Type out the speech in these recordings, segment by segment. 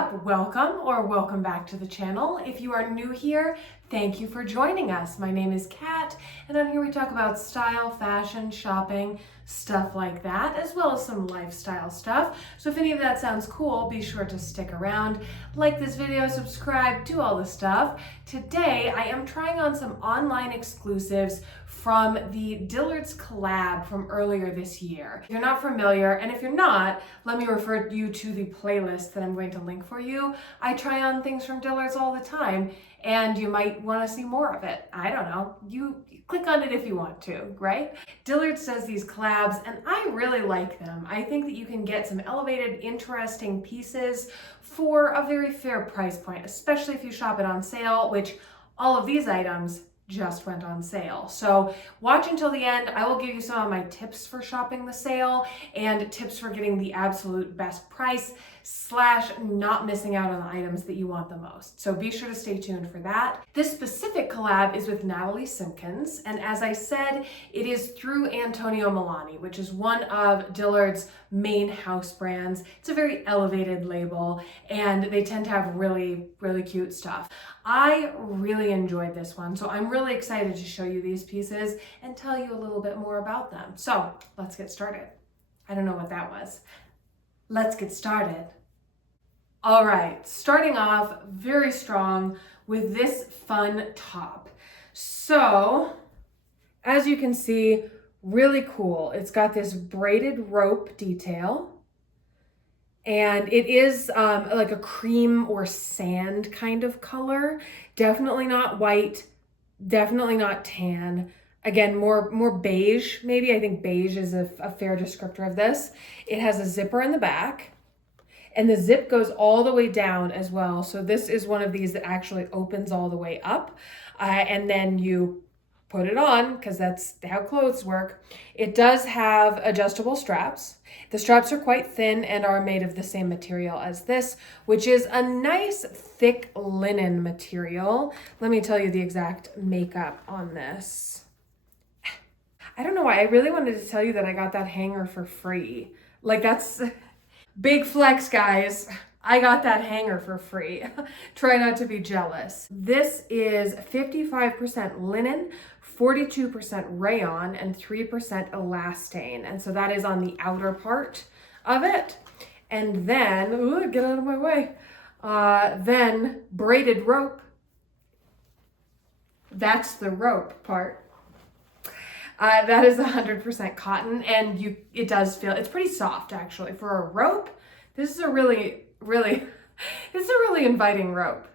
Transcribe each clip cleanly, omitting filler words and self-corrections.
up? Welcome or welcome back to the channel. If you are new here, thank you for joining us. My name is Kat, and on here we talk about style, fashion, shopping, stuff like that, as well as some lifestyle stuff. So if any of that sounds cool, be sure to stick around, like this video, subscribe, do all the stuff. Today, I am trying on some online exclusives from the Dillard's collab from earlier this year. If you're not familiar, and if you're not, let me refer you to the playlist that I'm going to link for you. I try on things from Dillard's all the time, and you might want to see more of it. I don't know. You click on it if you want to, right? Dillard's does these collabs, and I really like them. I think that you can get some elevated, interesting pieces for a very fair price point, especially if you shop it on sale, which all of these items just went on sale. So watch until the end. I will give you some of my tips for shopping the sale and tips for getting the absolute best price / not missing out on the items that you want the most. So be sure to stay tuned for that. This specific collab is with Natalie Simkins, and as I said, it is through Antonio Melani, which is one of Dillard's main house brands. It's a very elevated label, and they tend to have really, really cute stuff. I really enjoyed this one, so I'm really excited to show you these pieces and tell you a little bit more about them. So let's get started. I don't know what that was. Let's get started. All right, starting off very strong with this fun top. So, as you can see, really cool. It's got this braided rope detail, and it is like a cream or sand kind of color. Definitely not white, definitely not tan. Again, more beige, maybe. I think beige is a fair descriptor of this. It has a zipper in the back, and the zip goes all the way down as well. So this is one of these that actually opens all the way up, and then you put it on, because that's how clothes work. It does have adjustable straps. The straps are quite thin and are made of the same material as this, which is a nice thick linen material. Let me tell you the exact makeup on this. I don't know why. I really wanted to tell you that I got that hanger for free. Like, that's big flex, guys. I got that hanger for free. Try not to be jealous. This is 55% linen, 42% rayon, and 3% elastane. And so that is on the outer part of it. And then, ooh, get out of my way. Then braided rope. That's the rope part. That is 100% cotton, and it does feel, it's pretty soft actually. For a rope, this is a really inviting rope.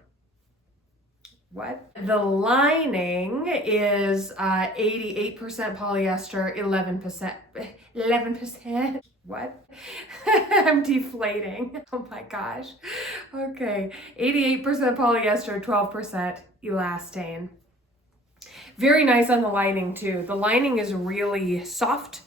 What? The lining is 88% polyester, 11%. What? I'm deflating. Oh my gosh. Okay. 88% polyester, 12% elastane. Very nice on the lining too. The lining is really soft.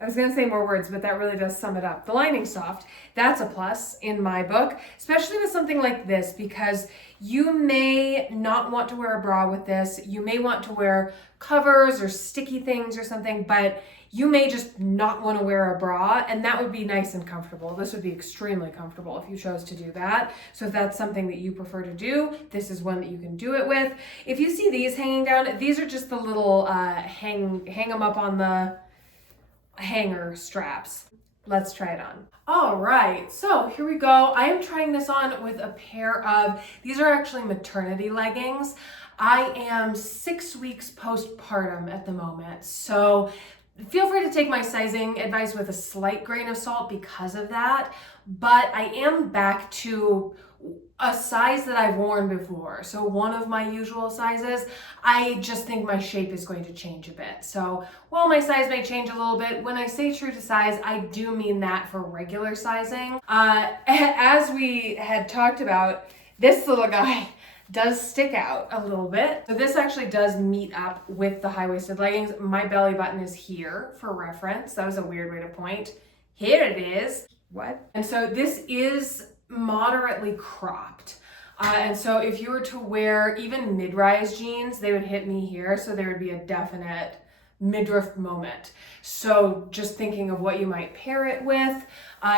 I was gonna say more words, but that really does sum it up. The lining's soft. That's a plus in my book, especially with something like this, because you may not want to wear a bra with this. You may want to wear covers or sticky things or something, but you may just not want to wear a bra, and that would be nice and comfortable. This would be extremely comfortable if you chose to do that. So if that's something that you prefer to do, this is one that you can do it with. If you see these hanging down, these are just the little hang them up on the hanger straps. Let's try it on. All right, so here we go. I am trying this on with a pair of, these are actually maternity leggings. I am 6 weeks postpartum at the moment, so feel free to take my sizing advice with a slight grain of salt because of that, but I am back to a size that I've worn before. So one of my usual sizes, I just think my shape is going to change a bit. So while my size may change a little bit, when I say true to size, I do mean that for regular sizing. As we had talked about, this little guy does stick out a little bit. So this actually does meet up with the high-waisted leggings. My belly button is here for reference. That was a weird way to point. Here it is. What? And so this is moderately cropped. And so if you were to wear even mid-rise jeans, they would hit me here. So there would be a definite midriff moment. So just thinking of what you might pair it with,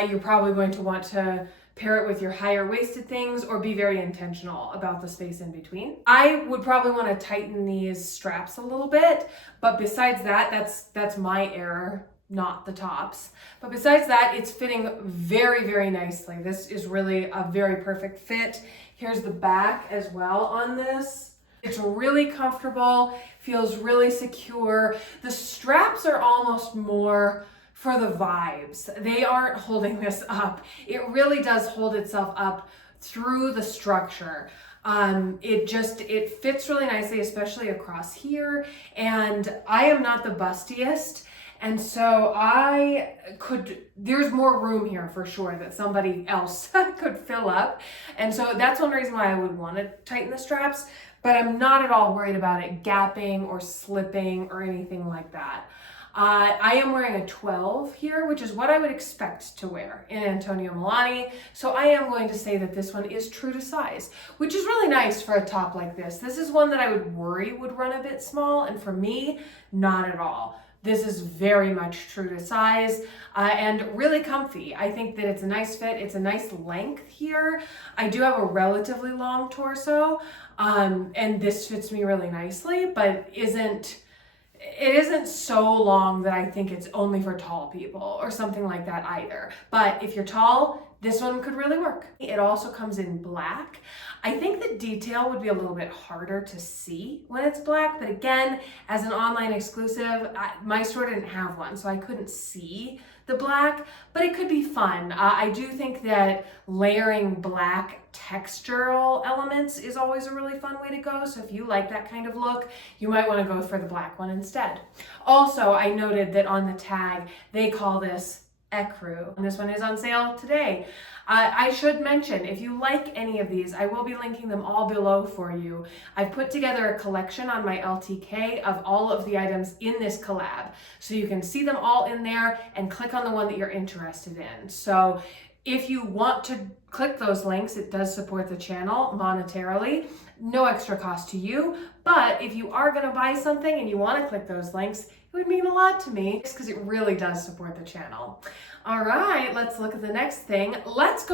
you're probably going to want to pair it with your higher waisted things or be very intentional about the space in between. I would probably want to tighten these straps a little bit, but besides that, that's my error, not the tops. But besides that, it's fitting very, very nicely. This is really a very perfect fit. Here's the back as well on this. It's really comfortable, feels really secure. The straps are almost more for the vibes. They aren't holding this up. It really does hold itself up through the structure. It fits really nicely, especially across here. And I am not the bustiest. And so there's more room here for sure that somebody else could fill up. And so that's one reason why I would want to tighten the straps, but I'm not at all worried about it gapping or slipping or anything like that. I am wearing a 12 here, which is what I would expect to wear in Antonio Melani. So I am going to say that this one is true to size, which is really nice for a top like this. This is one that I would worry would run a bit small, and for me, not at all. This is very much true to size and really comfy. I think that it's a nice fit. It's a nice length here. I do have a relatively long torso, and this fits me really nicely, but it isn't so long that I think it's only for tall people or something like that either. But if you're tall, this one could really work. It also comes in black. I think the detail would be a little bit harder to see when it's black, but again, as an online exclusive, my store didn't have one, so I couldn't see the black, but it could be fun. I do think that layering black textural elements is always a really fun way to go. So if you like that kind of look, you might want to go for the black one instead. Also, I noted that on the tag, they call this ecru, and this one is on sale today. I should mention, if you like any of these, I will be linking them all below for you. I've put together a collection on my LTK of all of the items in this collab, so you can see them all in there and click on the one that you're interested in. So if you want to click those links, it does support the channel monetarily, no extra cost to you. But if you are going to buy something and you want to click those links, it would mean a lot to me because it really does support the channel. All right, let's look at the next thing. Let's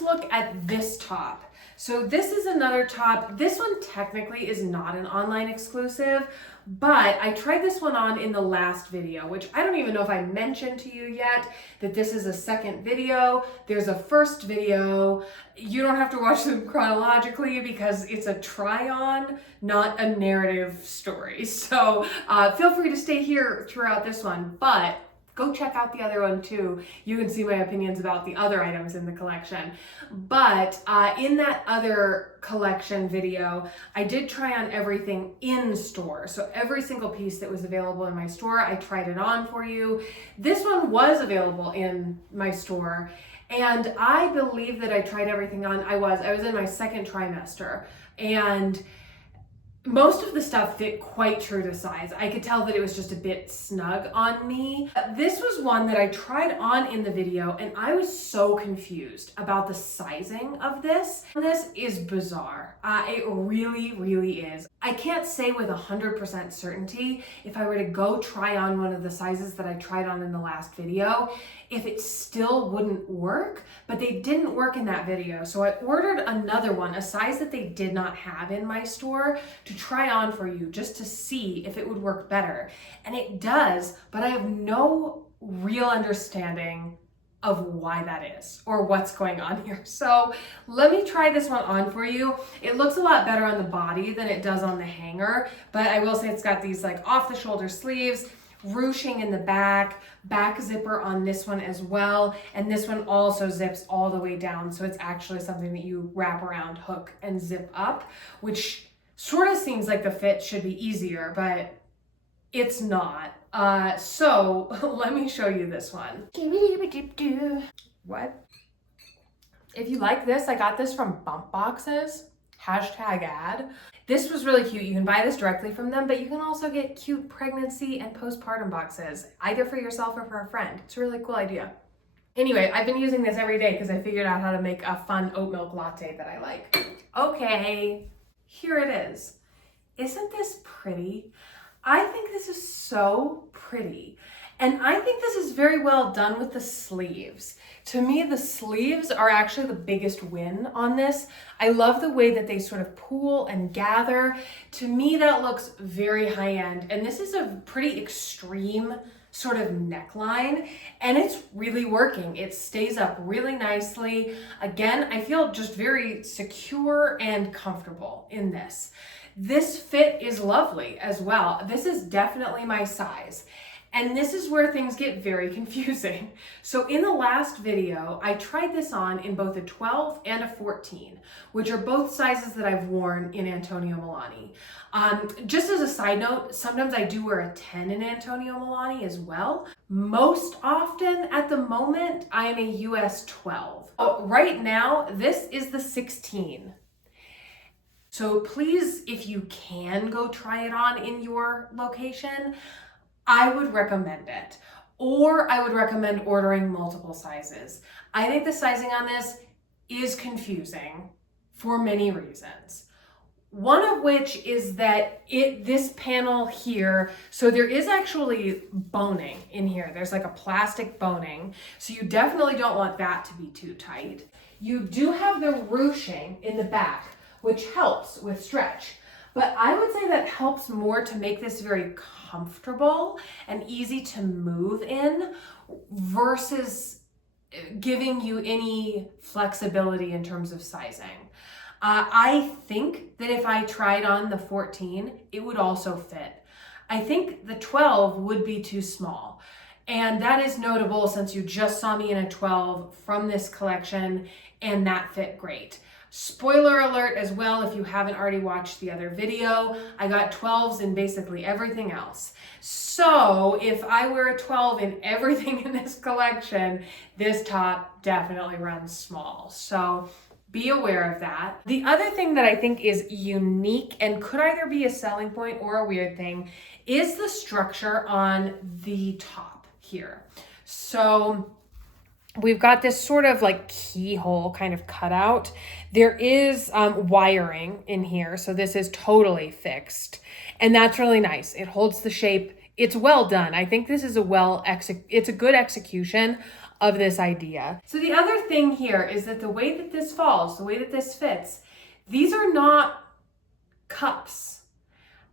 look at this top. So this is another top. This one technically is not an online exclusive, but I tried this one on in the last video, which I don't even know if I mentioned to you yet that this is a second video. There's a first video. You don't have to watch them chronologically because it's a try-on, not a narrative story. So feel free to stay here throughout this one, but go check out the other one too. You can see my opinions about the other items in the collection. But in that other collection video, I did try on everything in store. So every single piece that was available in my store, I tried it on for you. This one was available in my store, and I believe that I tried everything on. I was in my second trimester, and most of the stuff fit quite true to size. I could tell that it was just a bit snug on me. This was one that I tried on in the video, and I was so confused about the sizing of this. This is bizarre. It really, really is. I can't say with 100% certainty if I were to go try on one of the sizes that I tried on in the last video, if it still wouldn't work, but they didn't work in that video. So I ordered another one, a size that they did not have in my store, to try on for you just to see if it would work better. And it does, but I have no real understanding of why that is or what's going on here. So let me try this one on for you. It looks a lot better on the body than it does on the hanger, but I will say it's got these like off the shoulder sleeves, ruching in the back zipper on this one as well, and this one also zips all the way down, so it's actually something that you wrap around, hook, and zip up, which sort of seems like the fit should be easier, but it's not. So let me show you this one. What? If you like this, I got this from Bump Boxes, #ad. This was really cute. You can buy this directly from them, but you can also get cute pregnancy and postpartum boxes, either for yourself or for a friend. It's a really cool idea. Anyway, I've been using this every day because I figured out how to make a fun oat milk latte that I like. Okay, here it is. Isn't this pretty? I think this is so pretty. And I think this is very well done with the sleeves. To me, the sleeves are actually the biggest win on this. I love the way that they sort of pool and gather. To me, that looks very high end. And this is a pretty extreme sort of neckline, and it's really working. It stays up really nicely. Again, I feel just very secure and comfortable in this. This fit is lovely as well. This is definitely my size. And this is where things get very confusing. So in the last video, I tried this on in both a 12 and a 14, which are both sizes that I've worn in Antonio Melani. Just as a side note, sometimes I do wear a 10 in Antonio Melani as well. Most often at the moment, I am a US 12. Right now, this is the 16. So please, if you can go try it on in your location, I would recommend it. Or I would recommend ordering multiple sizes. I think the sizing on this is confusing for many reasons. One of which is that this panel here, so there is actually boning in here. There's like a plastic boning. So you definitely don't want that to be too tight. You do have the ruching in the back, which helps with stretch. But I would say that helps more to make this very comfortable and easy to move in versus giving you any flexibility in terms of sizing. I think that if I tried on the 14, it would also fit. I think the 12 would be too small. And that is notable since you just saw me in a 12 from this collection, and that fit great. Spoiler alert as well, if you haven't already watched the other video, I got 12s in basically everything else. So if I wear a 12 in everything in this collection, this top definitely runs small. So be aware of that. The other thing that I think is unique and could either be a selling point or a weird thing is the structure on the top here. So we've got this sort of like keyhole kind of cutout. There is wiring in here, so this is totally fixed. And that's really nice. It holds the shape. It's well done. I think this is it's a good execution of this idea. So the other thing here is that the way that this falls, the way that this fits, these are not cups.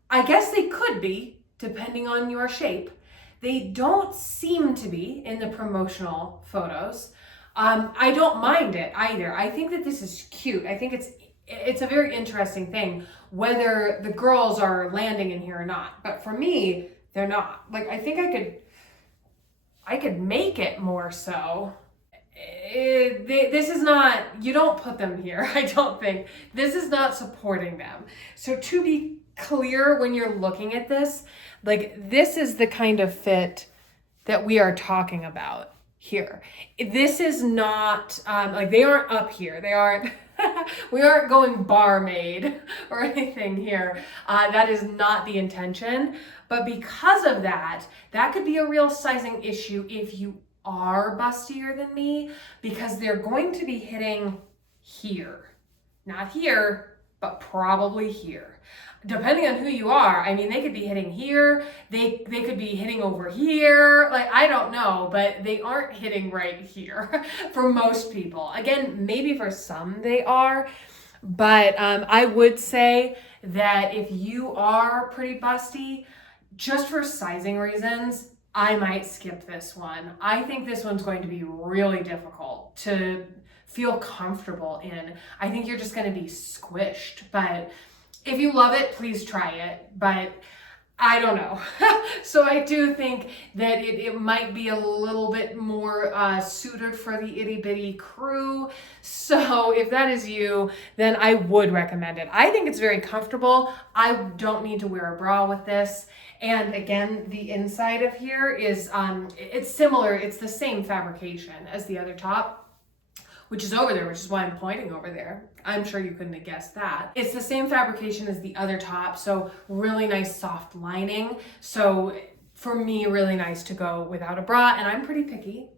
I guess they could be, depending on your shape. They don't seem to be in the promotional photos. I don't mind it either. I think that this is cute. I think it's a very interesting thing, whether the girls are landing in here or not. But for me, they're not. Like, I think I could make it more so. This is not, you don't put them here, I don't think. This is not supporting them. So to be clear, when you're looking at this, like this is the kind of fit that we are talking about here. This is not, like they aren't up here. They aren't, we aren't going barmaid or anything here. That is not the intention. But because of that, that could be a real sizing issue if you are bustier than me, because they're going to be hitting here. Not here, but probably here. Depending on who you are, I mean, they could be hitting here, they could be hitting over here, like, I don't know, but they aren't hitting right here for most people. Again, maybe for some they are, but I would say that if you are pretty busty, just for sizing reasons, I might skip this one. I think this one's going to be really difficult to feel comfortable in. I think you're just going to be squished, but if you love it, please try it, but I don't know. So I do think that it might be a little bit more suited for the itty bitty crew. So if that is you, then I would recommend it. I think it's very comfortable. I don't need to wear a bra with this. And again, the inside of here is, it's similar. It's the same fabrication as the other top, which is over there, which is why I'm pointing over there. I'm sure you couldn't have guessed that. It's the same fabrication as the other top, so really nice soft lining. So for me, really nice to go without a bra, and I'm pretty picky.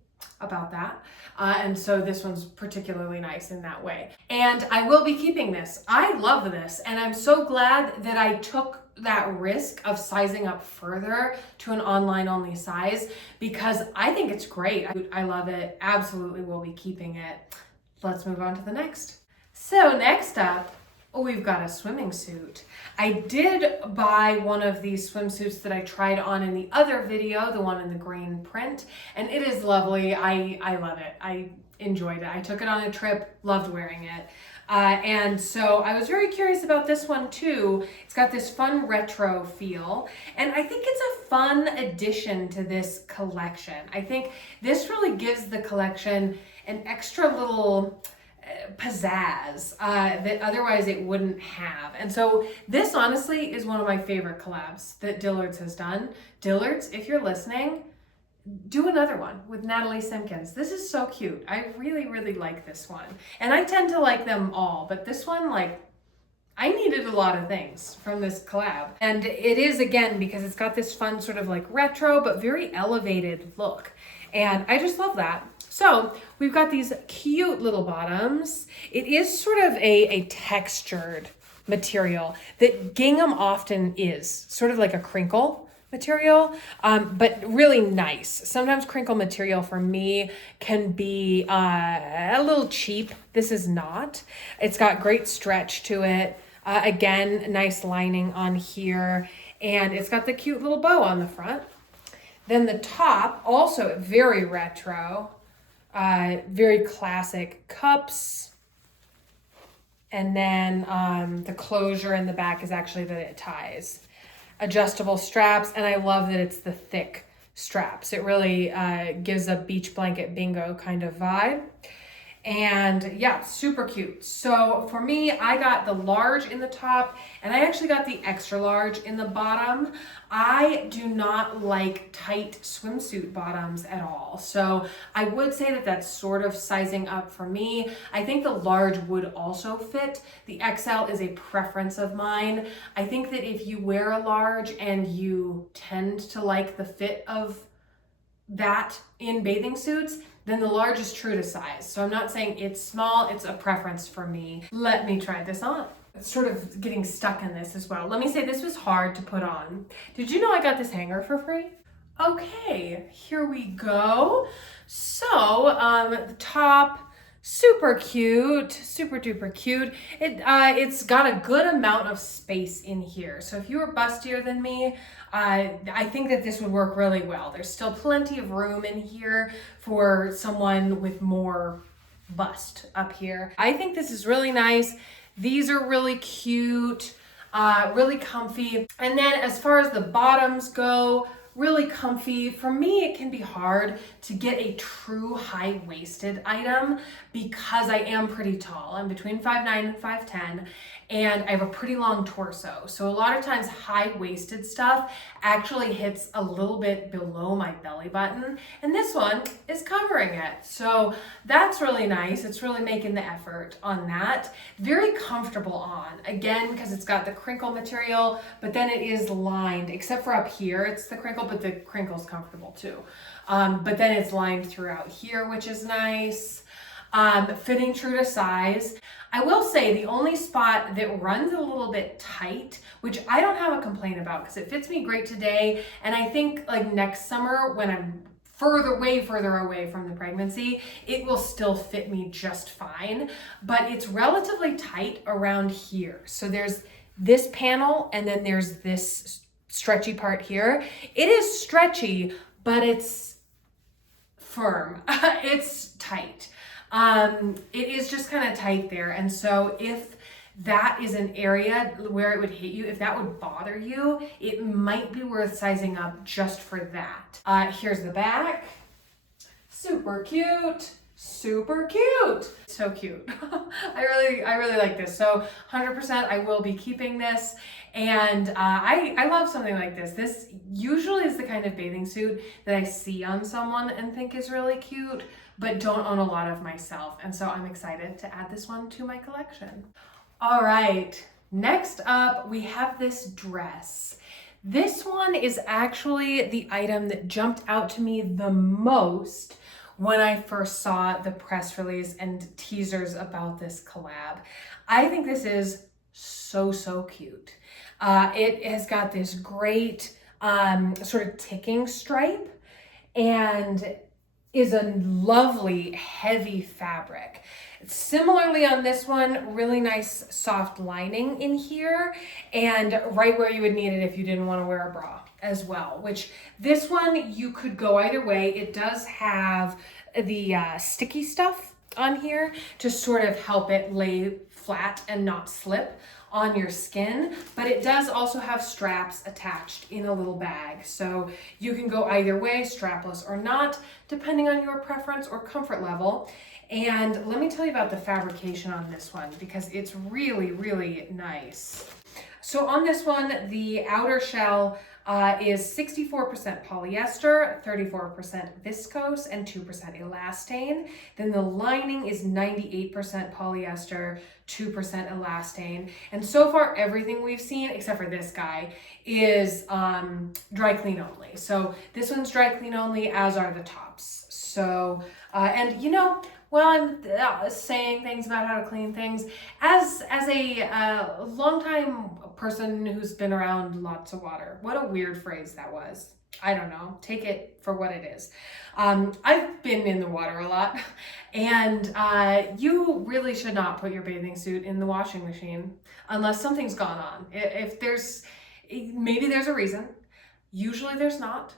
about that. And so this one's particularly nice in that way. And I will be keeping this. I love this, and I'm so glad that I took that risk of sizing up further to an online only size, because I think it's great. I love it. Absolutely will be keeping it. Let's move on to the next. So next up, we've got a swimming suit. I did buy one of these swimsuits that I tried on in the other video, the one in the green print, and it is lovely. I love it. I enjoyed it. I took it on a trip, loved wearing it. And so I was very curious about this one too. It's got this fun retro feel, and I think it's a fun addition to this collection. I think this really gives the collection an extra little pizzazz that otherwise it wouldn't have. And so this honestly is one of my favorite collabs that Dillard's has done. Dillard's, if you're listening, do another one with Natalie Simkins. This is so cute. I really, really like this one. And I tend to like them all, but this one, like, I needed a lot of things from this collab. And it is, again, because it's got this fun sort of like retro, but very elevated look. And I just love that. So we've got these cute little bottoms. It is sort of a textured material that gingham often is, sort of like a crinkle material, but really nice. Sometimes crinkle material for me can be a little cheap. This is not. It's got great stretch to it. Again, nice lining on here, and it's got the cute little bow on the front. Then the top, also very retro. Very classic cups. And then the closure in the back is actually that it ties. Adjustable straps, and I love that it's the thick straps. It really gives a beach blanket bingo kind of vibe. And yeah, super cute. So for me, I got the large in the top, and I actually got the extra large in the bottom. I do not like tight swimsuit bottoms at all. So I would say that that's sort of sizing up for me. I think the large would also fit. The XL is a preference of mine. I think that if you wear a large and you tend to like the fit of that in bathing suits, then the large is true to size. So I'm not saying it's small, it's a preference for me. Let me try this on. It's sort of getting stuck in this as well. Let me say this was hard to put on. Did you know I got this hanger for free? Okay, here we go. So the top, super cute, super duper cute. It's got a good amount of space in here. So if you were bustier than me, I think that this would work really well. There's still plenty of room in here for someone with more bust up here. I think this is really nice. These are really cute, really comfy. And then as far as the bottoms go, really comfy. For me, it can be hard to get a true high-waisted item because I am pretty tall. I'm between 5'9" and 5'10", and I have a pretty long torso. So a lot of times high-waisted stuff actually hits a little bit below my belly button, and this one is covering it. So that's really nice. It's really making the effort on that. Very comfortable on, again, because it's got the crinkle material, but then it is lined, except for up here, it's the crinkle, but the crinkle's comfortable too. But then it's lined throughout here, which is nice. Fitting true to size. I will say the only spot that runs a little bit tight, which I don't have a complaint about because it fits me great today, and I think like next summer when I'm way further away from the pregnancy, it will still fit me just fine, but it's relatively tight around here. So there's this panel and then there's this stretchy part here. It is stretchy, but it's firm. It's tight. It is just kind of tight there. And so if that is an area where it would hit you, if that would bother you, it might be worth sizing up just for that. Here's the back. Super cute. Super cute. So cute. I really like this. So 100% I will be keeping this. And I love something like this. This usually is the kind of bathing suit that I see on someone and think is really cute, but don't own a lot of myself. And so I'm excited to add this one to my collection. All right, next up we have this dress. This one is actually the item that jumped out to me the most when I first saw the press release and teasers about this collab. I think this is so cute. It has got this great sort of ticking stripe and is a lovely heavy fabric. Similarly on this one, really nice soft lining in here and right where you would need it if you didn't want to wear a bra as well, which this one you could go either way. It does have the sticky stuff on here to sort of help it lay flat and not slip on your skin, but it does also have straps attached in a little bag. So you can go either way, strapless or not, depending on your preference or comfort level. And let me tell you about the fabrication on this one because it's really nice. So on this one, the outer shell is 64% polyester, 34% viscose, and 2% elastane. Then the lining is 98% polyester, 2% elastane. And so far, everything we've seen, except for this guy, is dry clean only. So this one's dry clean only, as are the tops. So, and you know, well, I'm saying things about how to clean things. As a longtime person who's been around lots of water, what a weird phrase that was. I don't know. Take it for what it is. I've been in the water a lot, and you really should not put your bathing suit in the washing machine unless something's gone on. If there's, maybe there's a reason. Usually there's not.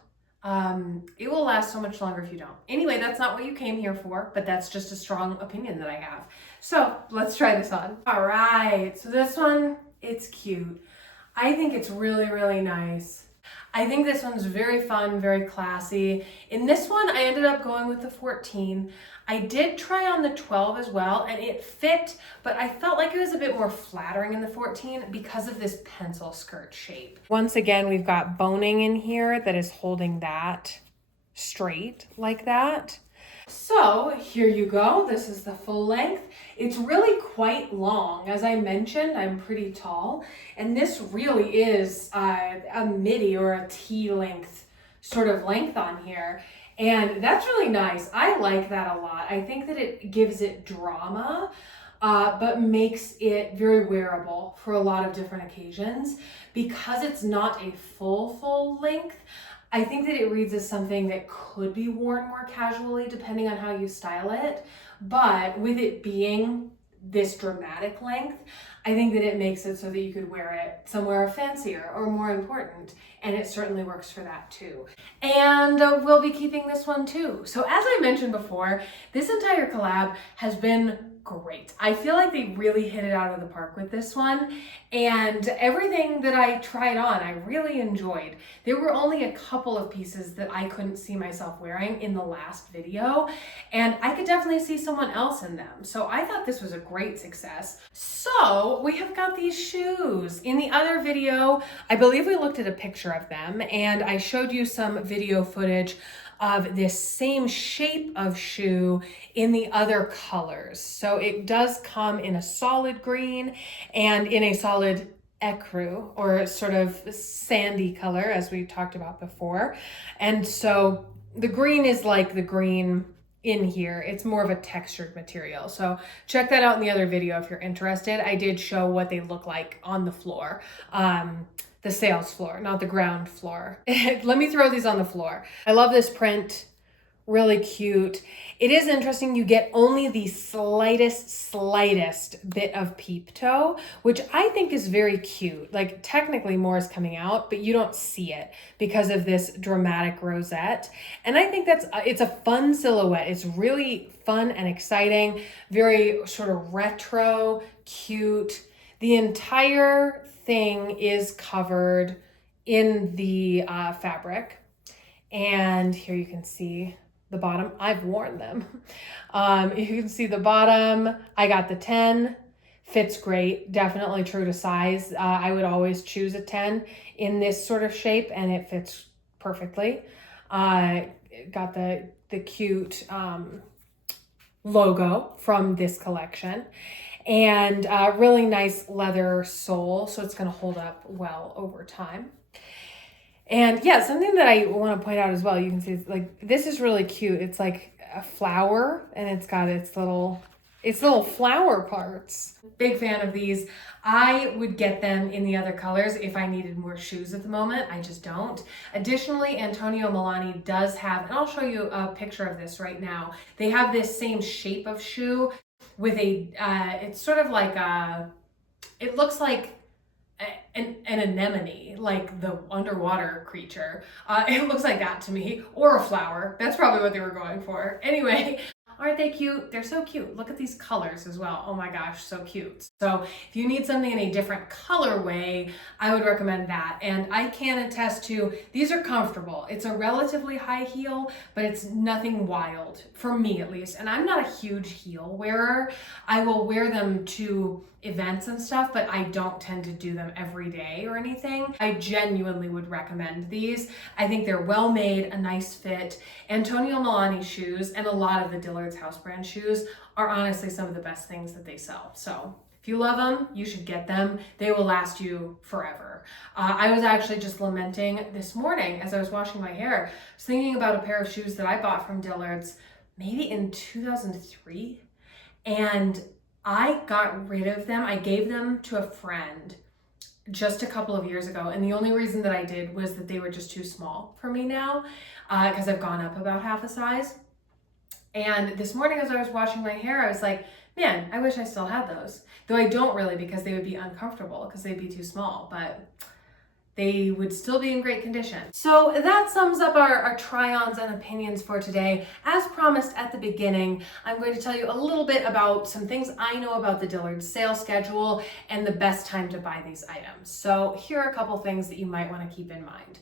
It will last so much longer if you don't. Anyway, that's not what you came here for, but that's just a strong opinion that I have. So let's try this on. All right, so this one, it's cute. I think it's really nice. I think this one's very fun, very classy. In this one, I ended up going with the 14. I did try on the 12 as well, and it fit, but I felt like it was a bit more flattering in the 14 because of this pencil skirt shape. Once again, we've got boning in here that is holding that straight like that. So here you go. This is the full length. It's really quite long. As I mentioned, I'm pretty tall, and this really is a midi or a T length sort of length on here. And that's really nice. I like that a lot. I think that it gives it drama, but makes it very wearable for a lot of different occasions. Because it's not a full length, I think that it reads as something that could be worn more casually depending on how you style it. But with it being this dramatic length, I think that it makes it so that you could wear it somewhere fancier or more important. And it certainly works for that too. And we'll be keeping this one too. So as I mentioned before, this entire collab has been great. I feel like they really hit it out of the park with this one, and everything that I tried on, I really enjoyed. There were only a couple of pieces that I couldn't see myself wearing in the last video, and I could definitely see someone else in them. So I thought this was a great success. So we have got these shoes. In the other video, I believe we looked at a picture of them, and I showed you some video footage of this same shape of shoe in the other colors. So it does come in a solid green and in a solid ecru, or sort of sandy color, as we talked about before. And so the green is like the green in here. It's more of a textured material. So check that out in the other video if you're interested. I did show what they look like on the floor. The sales floor, not the ground floor. Let me throw these on the floor. I love this print, really cute. It is interesting, you get only the slightest bit of peep toe, which I think is very cute. Like technically more is coming out, but you don't see it because of this dramatic rosette. And I think it's a fun silhouette. It's really fun and exciting, very sort of retro, cute. The entire thing is covered in the fabric, and here you can see the bottom. I've worn them. You can see the bottom. I got the 10. Fits great, definitely true to size. I would always choose a 10 in this sort of shape, and it fits perfectly. Got the cute logo from this collection. And really nice leather sole, so it's going to hold up well over time. And yeah, something that I want to point out as well, you can see, like, this is really cute. It's like a flower, and it's got its little flower parts. Big fan of these. I would get them in the other colors if I needed more shoes at the moment. I just don't. Additionally, Antonio Melani does have, and I'll show you a picture of this right now. They have this same shape of shoe with a, it's sort of like a, it looks like an anemone, like the underwater creature. It looks like that to me, or a flower. That's probably what they were going for. Anyway, aren't they cute? They're so cute. Look at these colors as well. Oh my gosh, so cute. So if you need something in a different colorway, I would recommend that. And I can attest to, these are comfortable. It's a relatively high heel, but it's nothing wild, for me at least. And I'm not a huge heel wearer. I will wear them to events and stuff, but I don't tend to do them every day or anything. I genuinely would recommend these. I think they're well made, a nice fit. Antonio Melani shoes and a lot of the Dillard's house brand shoes are honestly some of the best things that they sell. So if you love them, you should get them. They will last you forever. I was actually just lamenting this morning as I was washing my hair. I was thinking about a pair of shoes that I bought from Dillard's maybe in 2003, and I got rid of them. I gave them to a friend just a couple of years ago. And the only reason that I did was that they were just too small for me now, because I've gone up about half a size. And this morning as I was washing my hair, I was like, man, I wish I still had those. Though I don't really, because they would be uncomfortable because they'd be too small, but they would still be in great condition. So that sums up our try-ons and opinions for today. As promised at the beginning, I'm going to tell you a little bit about some things I know about the Dillard's sales schedule and the best time to buy these items. So here are a couple things that you might want to keep in mind.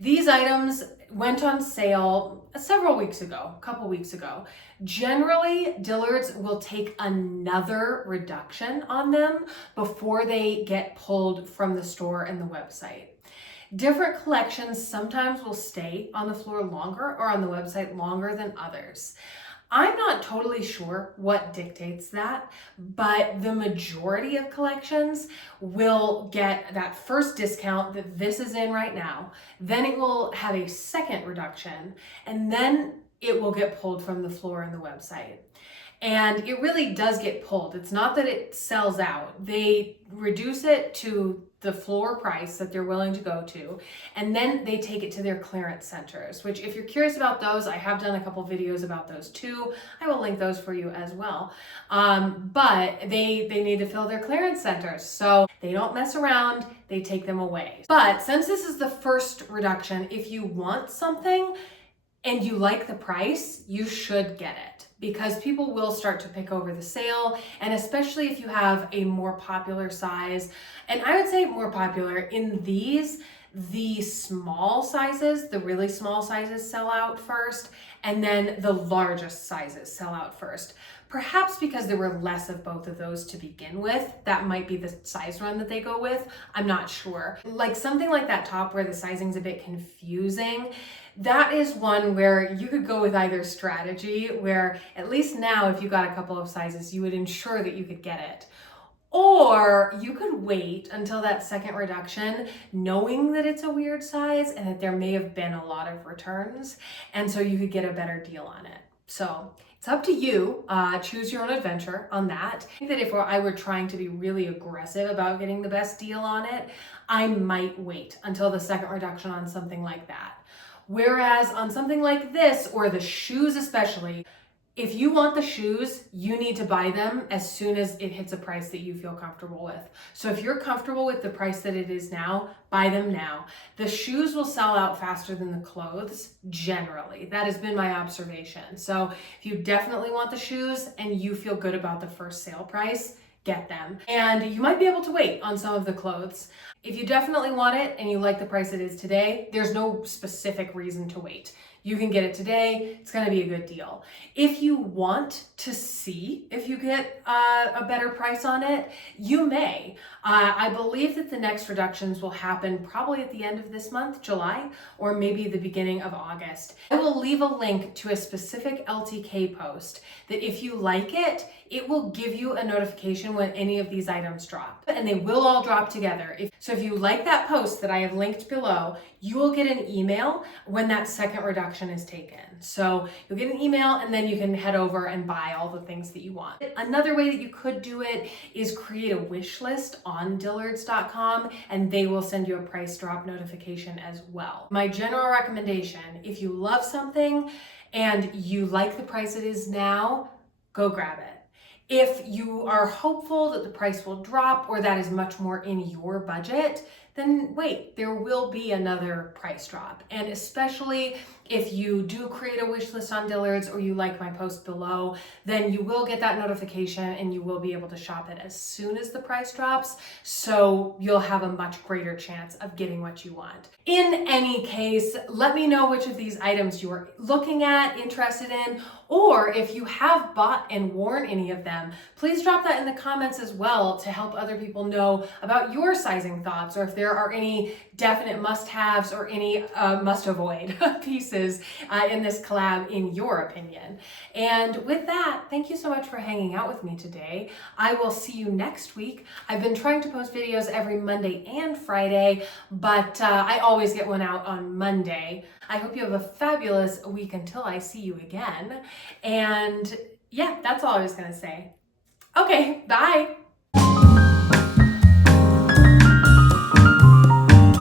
These items went on sale several weeks ago, a couple weeks ago. Generally, Dillard's will take another reduction on them before they get pulled from the store and the website. Different collections sometimes will stay on the floor longer or on the website longer than others. I'm not totally sure what dictates that, but the majority of collections will get that first discount that this is in right now. Then it will have a second reduction, and then it will get pulled from the floor and the website. And it really does get pulled. It's not that it sells out. They reduce it to the floor price that they're willing to go to, and then they take it to their clearance centers, which if you're curious about those, I have done a couple videos about those too. I will link those for you as well. But they need to fill their clearance centers, so they don't mess around, they take them away. But since this is the first reduction, if you want something and you like the price, you should get it, because people will start to pick over the sale, and especially if you have a more popular size. And I would say more popular in these, the small sizes, the really small sizes sell out first, and then the largest sizes sell out first. Perhaps because there were less of both of those to begin with, that might be the size run that they go with. I'm not sure. Like something like that top where the sizing's a bit confusing, that is one where you could go with either strategy, where at least now if you got a couple of sizes, you would ensure that you could get it. Or you could wait until that second reduction, knowing that it's a weird size and that there may have been a lot of returns, and so you could get a better deal on it. So it's up to you. Choose your own adventure on that. I think that if I were trying to be really aggressive about getting the best deal on it, I might wait until the second reduction on something like that. Whereas on something like this, or the shoes especially, if you want the shoes, you need to buy them as soon as it hits a price that you feel comfortable with. So if you're comfortable with the price that it is now, buy them now. The shoes will sell out faster than the clothes, generally. That has been my observation. So if you definitely want the shoes and you feel good about the first sale price, get them. And you might be able to wait on some of the clothes. If you definitely want it and you like the price it is today, there's no specific reason to wait. You can get it today. It's going to be a good deal. If you want to see if you get a better price on it, you may. I believe that the next reductions will happen probably at the end of this month, July, or maybe the beginning of August. I will leave a link to a specific LTK post that if you like it, it will give you a notification when any of these items drop, and they will all drop together. So if you like that post that I have linked below, you will get an email when that second reduction direction is taken. So you'll get an email and then you can head over and buy all the things that you want. Another way that you could do it is create a wish list on dillards.com and they will send you a price drop notification as well. My general recommendation, if you love something and you like the price it is now, go grab it. If you are hopeful that the price will drop or that is much more in your budget, then wait, there will be another price drop. And especially if you do create a wish list on Dillard's or you like my post below, then you will get that notification and you will be able to shop it as soon as the price drops. So you'll have a much greater chance of getting what you want. In any case, let me know which of these items you're looking at, interested in, or if you have bought and worn any of them, please drop that in the comments as well to help other people know about your sizing thoughts, or if there are any definite must-haves or any must-avoid pieces in this collab in your opinion. And with that, thank you so much for hanging out with me today. I will see you next week. I've been trying to post videos every Monday and Friday, but I always get one out on Monday. I hope you have a fabulous week until I see you again. And yeah, that's all I was gonna say. Okay, bye.